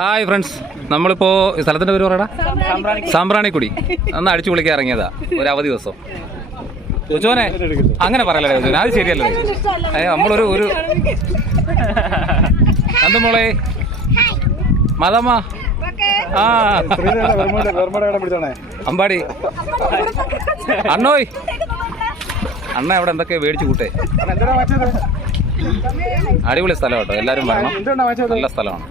Hi friends നമ്മളിപ്പോ സ്ഥലത്തിന്റെ പേര് പറയടാ? സാമ്പ്രാണിക്കുടി. അന്ന് അടിച്ചു വിളിക്കാൻ ഇറങ്ങിയതാ. ഒരു അവധി ദിവസം. ജോജോനെ അങ്ങനെ പറയല്ലേ അത് ശരിയല്ലേ ഏ നമ്മളൊരു ഒരു എന്തുമോളെ മതമ്മ. ആ. അമ്പാടി. അണ്ണോയ്. അണ്ണ അവിടെ എന്തൊക്കെ മേടിച്ചു കൂട്ടേ? അടിപൊളി സ്ഥലം കേട്ടോ. എല്ലാരും വരണം. നല്ല സ്ഥലമാണ്.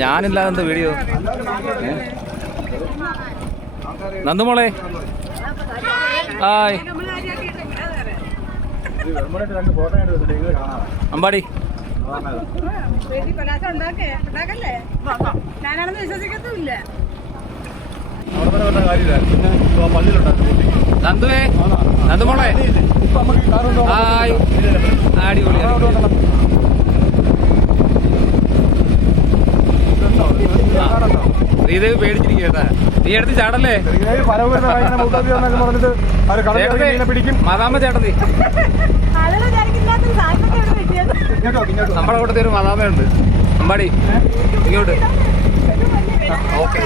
ഞാനില്ലാതെ എന്താ വീഡിയോ? നന്ദുമോളെ. ഹായ്. അമ്പാടി. ഞാനാണെന്ന് വിശ്വസിക്കത്തുമില്ല. നന്ദുവേ. നന്ദുമോളെ ഹായ്. അടിപൊളി ശ്രീദേവി പേടിച്ചിരിക്കും കേട്ടാ നീ എടുത്ത് ചാടല്ലേ? മതാമ ചേട്ടത്തി നമ്മുടെ കൂട്ടത്തിൽ ഒരു മതാമയുണ്ട് അമ്പാടി ഇങ്ങോട്ട്. ഓക്കെ.